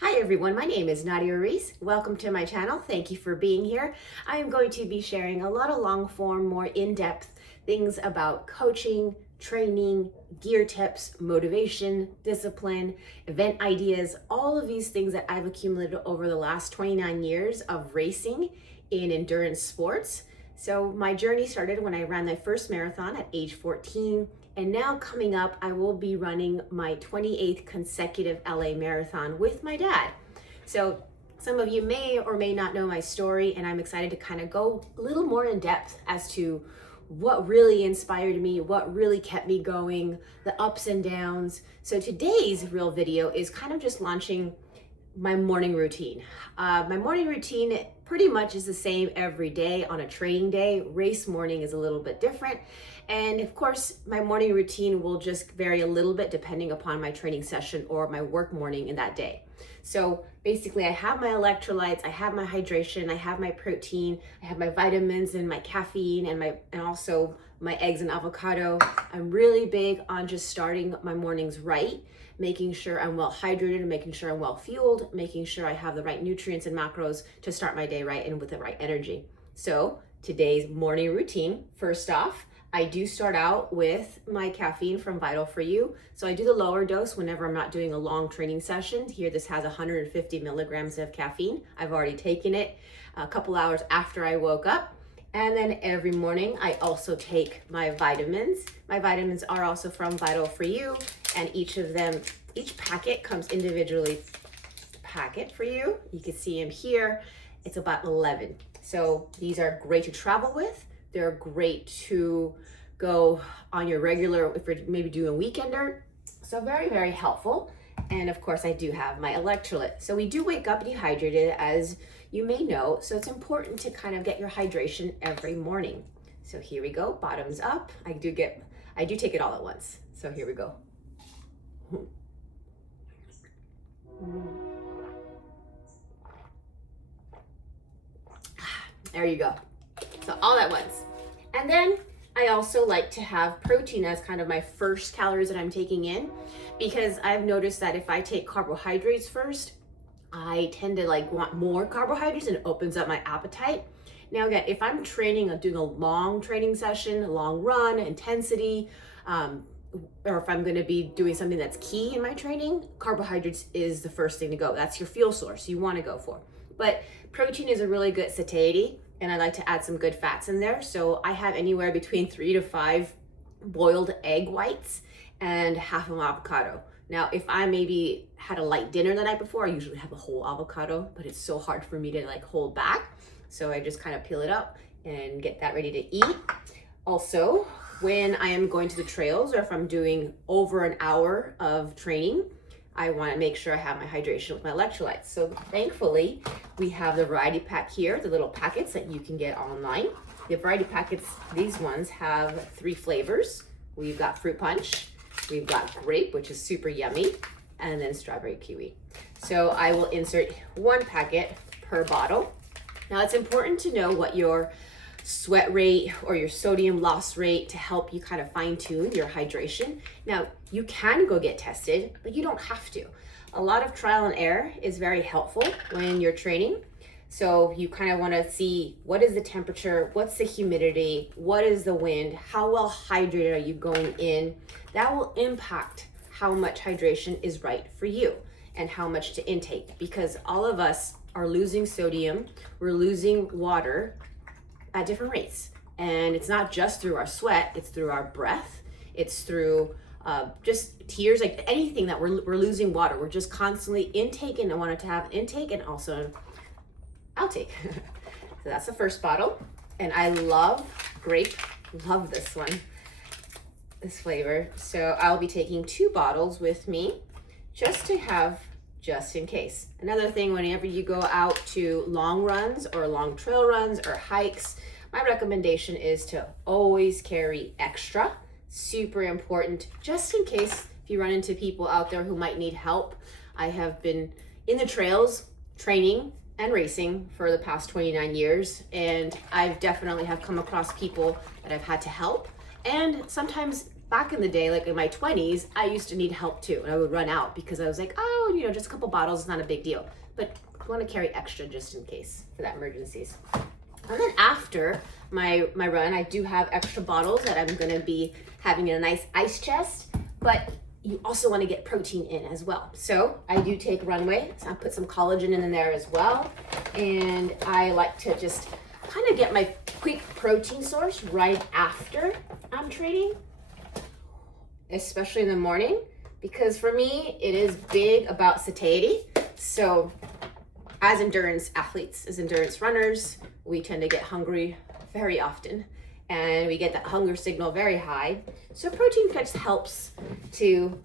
Hi everyone, my name is Nadia Reese. Welcome to my channel. Thank you for being here. I am going to be sharing a lot of long form, more in-depth things about coaching, training, gear tips, motivation, discipline, event ideas, all of these things that I've accumulated over the last 29 years of racing in endurance sports. So my journey started when I ran my first marathon at age 14. And now coming up, I will be running my 28th consecutive LA marathon with my dad. So some of you may or may not know my story, and I'm excited to kind of go a little more in depth as to what really inspired me, what really kept me going, the ups and downs. So today's real video is kind of just launching my morning routine. My morning routine pretty much is the same every day on a training day. Race morning is a little bit different. And of course, my morning routine will just vary a little bit depending upon my training session or my work morning in that day. So basically I have my electrolytes, I have my hydration, I have my protein, I have my vitamins and my caffeine and also my eggs and avocado. I'm really big on just starting my mornings right, making sure I'm well hydrated, making sure I'm well fueled, making sure I have the right nutrients and macros to start my day right and with the right energy. So today's morning routine, first off, I do start out with my caffeine from Vital For You. So I do the lower dose whenever I'm not doing a long training session. Here, this has 150 milligrams of caffeine. I've already taken it a couple hours after I woke up. And then every morning, I also take my vitamins. My vitamins are also from Vital For You, and each packet comes individually packet for you. You can see them here. It's about 11. So these are great to travel with. They're great to go on your regular, if you're maybe doing a weekender. So very, very helpful. And of course I do have my electrolyte. So we do wake up dehydrated, as you may know. So it's important to kind of get your hydration every morning. So here we go, bottoms up. I do take it all at once. So here we go. There you go. So all at once. And then I also like to have protein as kind of my first calories that I'm taking in, because I've noticed that if I take carbohydrates first, I tend to want more carbohydrates and it opens up my appetite. Now again, if I'm training, I'm doing a long training session, a long run, intensity, or if I'm gonna be doing something that's key in my training, carbohydrates is the first thing to go. That's your fuel source you wanna go for. But protein is a really good satiety, and I like to add some good fats in there. So I have anywhere between 3 to 5 boiled egg whites and half an avocado. Now, if I maybe had a light dinner the night before, I usually have a whole avocado, but it's so hard for me to hold back. So I just kind of peel it up and get that ready to eat. Also, when I am going to the trails, or if I'm doing over an hour of training, I want to make sure I have my hydration with my electrolytes. So thankfully, we have the variety pack here, the little packets that you can get online. The variety packets, these ones have 3 flavors. We've got fruit punch, we've got grape, which is super yummy, and then strawberry kiwi. So I will insert 1 packet per bottle. Now it's important to know what your sweat rate or your sodium loss rate to help you kind of fine tune your hydration. Now you can go get tested, but you don't have to. A lot of trial and error is very helpful when you're training. So you kind of want to see, what is the temperature, what's the humidity, what is the wind, how well hydrated are you going in. That will impact how much hydration is right for you and how much to intake, because all of us are losing sodium, we're losing water at different rates. And it's not just through our sweat, it's through our breath, it's through just tears, anything that we're losing water. We're just constantly intake, and I wanted to have intake and also outtake. So that's the first bottle. And I love grape, love this one, this flavor. So I'll be taking 2 bottles with me just to have, just in case. Another thing, whenever you go out to long runs or long trail runs or hikes, my recommendation is to always carry extra. Super important, just in case if you run into people out there who might need help. I have been in the trails training and racing for the past 29 years, and I've definitely have come across people that I've had to help, and sometimes back in the day, like in my 20s, I used to need help too. And I would run out because I was like, oh, you know, just a couple bottles is not a big deal. But I want to carry extra just in case for that emergencies. And then after my run, I do have extra bottles that I'm going to be having in a nice ice chest. But you also want to get protein in as well. So I do take Runway. So I put some collagen in there as well. And I like to just kind of get my quick protein source right after I'm training, especially in the morning, because for me, it is big about satiety. So as endurance athletes, as endurance runners, we tend to get hungry very often, and we get that hunger signal very high. So protein just helps to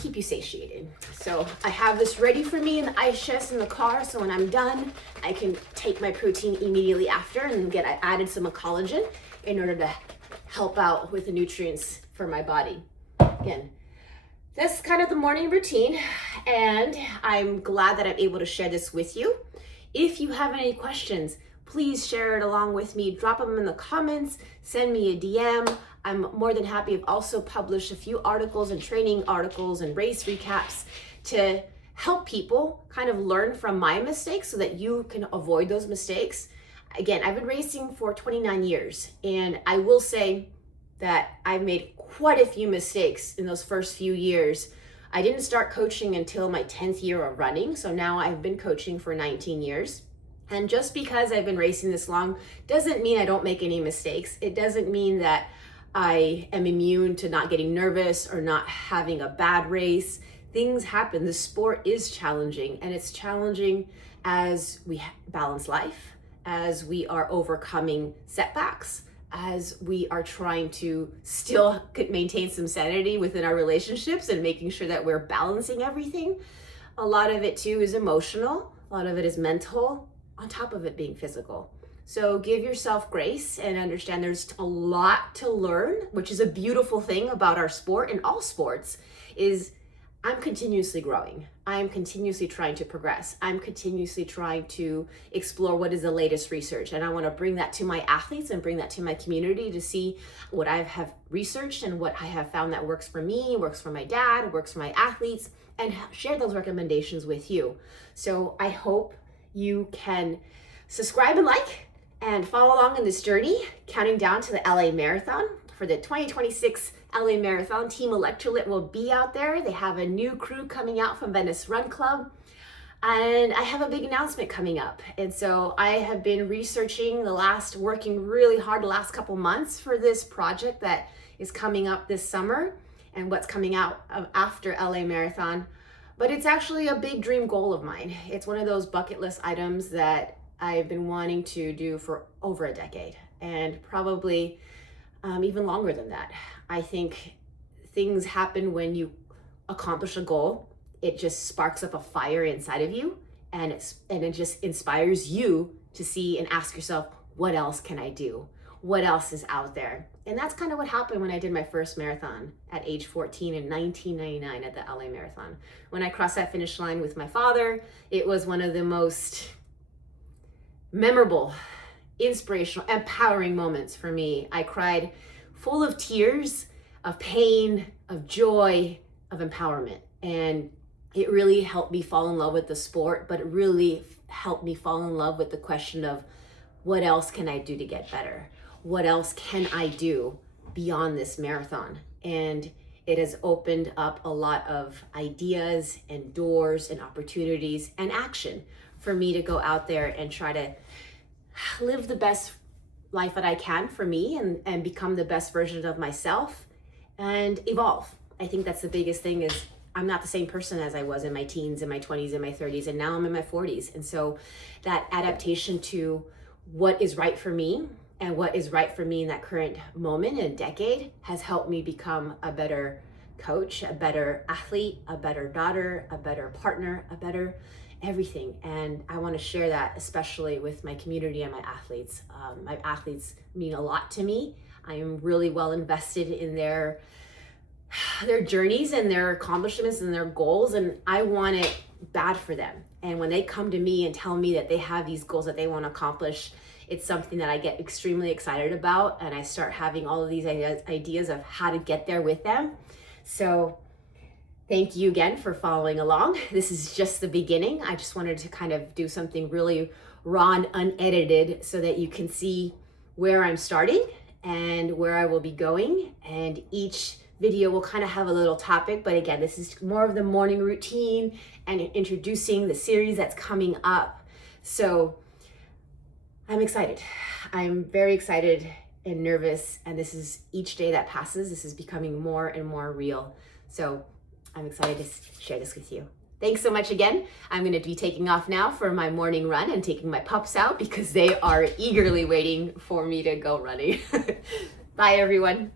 keep you satiated. So I have this ready for me in the ice chest in the car, so when I'm done, I can take my protein immediately after and I added some collagen in order to help out with the nutrients for my body. Again, that's kind of the morning routine, and I'm glad that I'm able to share this with you. If you have any questions, please share it along with me. Drop them in the comments, send me a DM. I'm more than happy. I've also published a few articles and training articles and race recaps to help people kind of learn from my mistakes so that you can avoid those mistakes. Again, I've been racing for 29 years, and I will say that I've made quite a few mistakes in those first few years. I didn't start coaching until my 10th year of running, so now I've been coaching for 19 years. And just because I've been racing this long doesn't mean I don't make any mistakes. It doesn't mean that I am immune to not getting nervous or not having a bad race. Things happen. The sport is challenging, and it's challenging as we balance life, as we are overcoming setbacks, as we are trying to still maintain some sanity within our relationships and making sure that we're balancing everything. A lot of it too is emotional. A lot of it is mental, on top of it being physical. So give yourself grace and understand there's a lot to learn, which is a beautiful thing about our sport and all sports is I'm continuously growing. I'm continuously trying to progress. I'm continuously trying to explore what is the latest research. And I want to bring that to my athletes and bring that to my community to see what I have researched and what I have found that works for me, works for my dad, works for my athletes, and share those recommendations with you. So I hope you can subscribe and like and follow along in this journey, counting down to the LA Marathon. For the 2026 LA Marathon, Team Electrolyte will be out there. They have a new crew coming out from Venice Run Club. And I have a big announcement coming up. And so I have been researching working really hard the last couple months for this project that is coming up this summer and what's coming out after LA Marathon. But it's actually a big dream goal of mine. It's one of those bucket list items that I've been wanting to do for over a decade, and probably even longer than that. I think things happen when you accomplish a goal. It just sparks up a fire inside of you, and it just inspires you to see and ask yourself, what else can I do? What else is out there? And that's kind of what happened when I did my first marathon at age 14 in 1999 at the LA Marathon. When I crossed that finish line with my father, it was one of the most memorable, inspirational, empowering moments for me. I cried full of tears, of pain, of joy, of empowerment. And it really helped me fall in love with the sport, but it really helped me fall in love with the question of what else can I do to get better? What else can I do beyond this marathon? And it has opened up a lot of ideas and doors and opportunities and action for me to go out there and try to live the best life that I can for me and become the best version of myself and evolve. I think that's the biggest thing is I'm not the same person as I was in my teens, in my 20s, in my 30s, and now I'm in my 40s. And so that adaptation to what is right for me and what is right for me in that current moment and decade has helped me become a better coach, a better athlete, a better daughter, a better partner, a better everything. And I want to share that especially with my community and my athletes. My athletes mean a lot to me. I am really well invested in their journeys and their accomplishments and their goals, and I want it bad for them. And when they come to me and tell me that they have these goals that they want to accomplish, it's something that I get extremely excited about, and I start having all of these ideas of how to get there with them. So thank you again for following along. This is just the beginning. I just wanted to kind of do something really raw and unedited so that you can see where I'm starting and where I will be going. And each video will kind of have a little topic, but again, this is more of the morning routine and introducing the series that's coming up. So I'm excited. I'm very excited and nervous, and this is each day that passes, this is becoming more and more real. So I'm excited to share this with you. Thanks so much again. I'm going to be taking off now for my morning run and taking my pups out because they are eagerly waiting for me to go running. Bye, everyone.